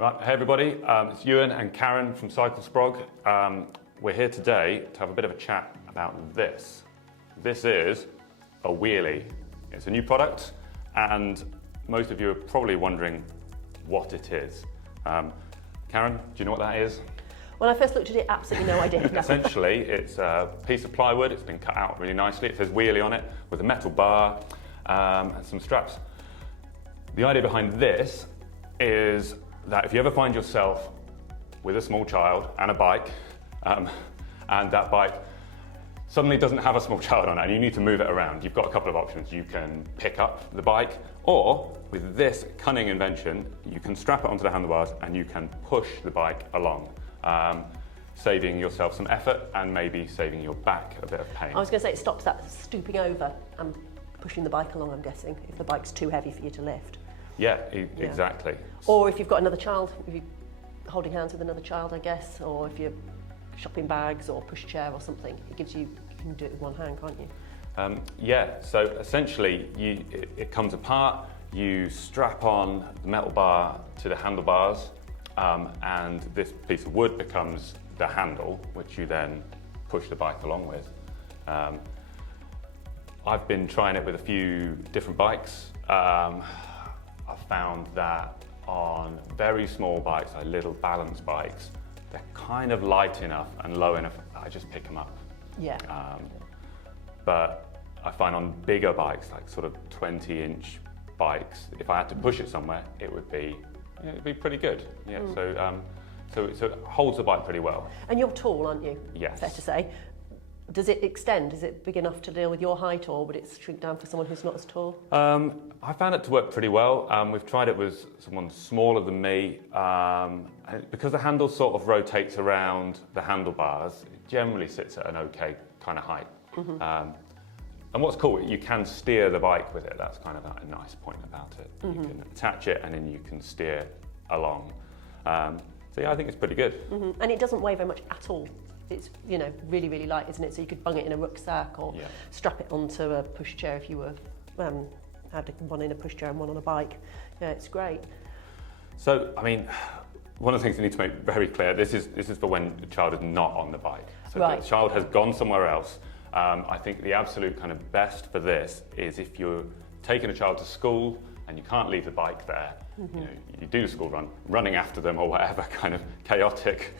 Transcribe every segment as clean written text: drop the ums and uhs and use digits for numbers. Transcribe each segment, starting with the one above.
Right, hey everybody, it's Ewan and Karen from Cycle Sprog. We're here today to have a bit of a chat about this. This is a wheelie. It's a new product and most of you are probably wondering what it is. Karen, do you know what that is? When I first looked at it, absolutely no idea. Essentially, it's a piece of plywood. It's been cut out really nicely. It says wheelie on it with a metal bar and some straps. The idea behind this is that if you ever find yourself with a small child and a bike, and that bike suddenly doesn't have a small child on it and you need to move it around, you've got a couple of options. You can pick up the bike, or with this cunning invention, you can strap it onto the handlebars and you can push the bike along, saving yourself some effort and maybe saving your back a bit of pain. I was going to say it stops that stooping over and pushing the bike along, I'm guessing, if the bike's too heavy for you to lift. Yeah, exactly. Or if you've got another child, if you're holding hands with another child, I guess, or if you're shopping bags or pushchair or something, it gives you can do it with one hand, can't you? Yeah, so essentially it comes apart, you strap on the metal bar to the handlebars, and this piece of wood becomes the handle, which you then push the bike along with. I've been trying it with a few different bikes. I've found that on very small bikes, like little balance bikes, they're kind of light enough and low enough that I just pick them up. Yeah. But I find on bigger bikes, like sort of 20-inch bikes, if I had to push it somewhere, it would be pretty good. Yeah. So it holds the bike pretty well. And you're tall, aren't you? Yes. Fair to say. Does it extend? Is it big enough to deal with your height, or would it shrink down for someone who's not as tall? I found it to work pretty well. We've tried it with someone smaller than me, and because the handle sort of rotates around the handlebars, it generally sits at an okay kind of height. Mm-hmm. And what's cool, you can steer the bike with it. That's kind of a nice point about it. Mm-hmm. You can attach it and then you can steer along. So yeah, I think it's pretty good. Mm-hmm. And it doesn't weigh very much at all. It's really, really light, isn't it? So you could bung it in a rucksack or strap it onto a pushchair if you were had one in a pushchair and one on a bike. Yeah, it's great. So, I mean, one of the things we need to make very clear, this is for when the child is not on the bike. So right. The child has gone somewhere else. I think the absolute kind of best for this is if you're taking a child to school and you can't leave the bike there, mm-hmm. You do the school run, running after them or whatever kind of chaotic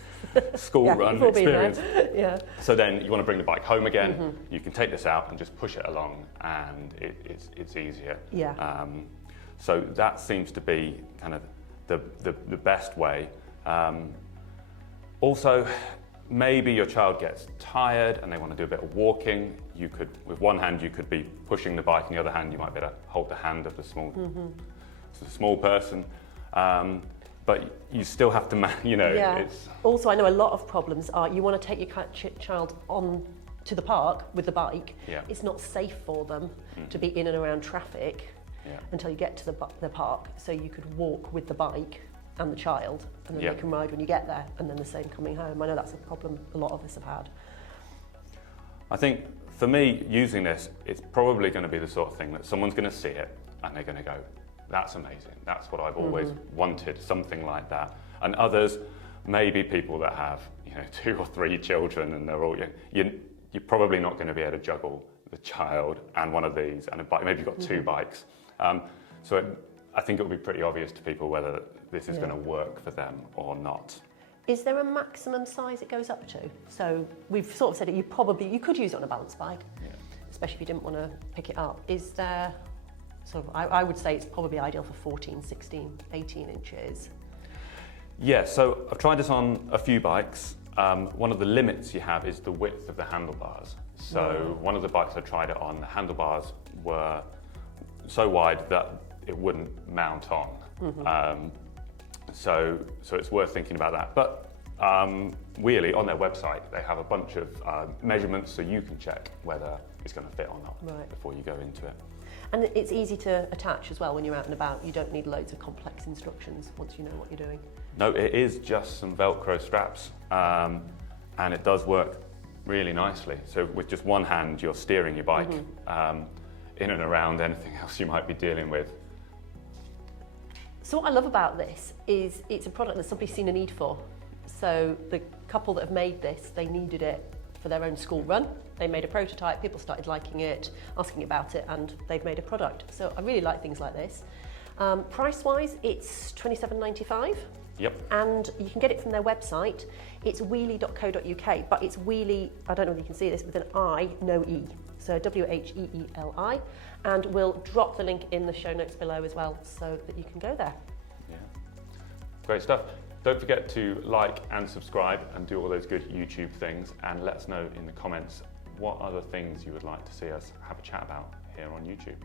school run experience. Yeah. So then you want to bring the bike home again, mm-hmm. you can take this out and just push it along and it's easier. Yeah. So that seems to be kind of the best way. Also, maybe your child gets tired and they want to do a bit of walking. You could, with one hand, you could be pushing the bike, and the other hand, you might be able to hold the hand of the small person. But you still have to, Yeah. It's... Also, I know a lot of problems are you want to take your child on to the park with the bike. Yeah. It's not safe for them to be in and around traffic until you get to the park. So you could walk with the bike and the child, and then they can ride when you get there, and then the same coming home. I know that's a problem a lot of us have had. I think for me, using this, it's probably going to be the sort of thing that someone's going to see it and they're going to go, that's amazing. That's what I've always wanted, something like that. And others, maybe people that have 2 or 3 children and they're all, you're probably not going to be able to juggle the child and one of these and a bike. Maybe you've got 2 bikes. I think it will be pretty obvious to people whether this is going to work for them or not. Is there a maximum size it goes up to? So we've sort of said that you could use it on a balance bike, especially if you didn't want to pick it up. Is there, I would say it's probably ideal for 14, 16, 18 inches. Yeah, so I've tried this on a few bikes. One of the limits you have is the width of the handlebars. So one of the bikes I tried it on, the handlebars were so wide that it wouldn't mount on. Mm-hmm. So it's worth thinking about that. But Wheelie, on their website, they have a bunch of measurements so you can check whether it's going to fit or not before you go into it. And it's easy to attach as well when you're out and about. You don't need loads of complex instructions once you know what you're doing. No, it is just some Velcro straps, and it does work really nicely. So with just one hand, you're steering your bike in and around anything else you might be dealing with. So what I love about this is it's a product that somebody's seen a need for. So the couple that have made this, they needed it for their own school run. They made a prototype, people started liking it, asking about it, and they've made a product. So I really like things like this. Price-wise, it's £27.95. Yep. And you can get it from their website. It's wheeli.co.uk, but it's wheeli, I don't know if you can see this, with an I, no E. So WHEELI. And we'll drop the link in the show notes below as well, so that you can go there. Yeah. Great stuff. Don't forget to like and subscribe and do all those good YouTube things, and let us know in the comments what other things you would like to see us have a chat about here on YouTube.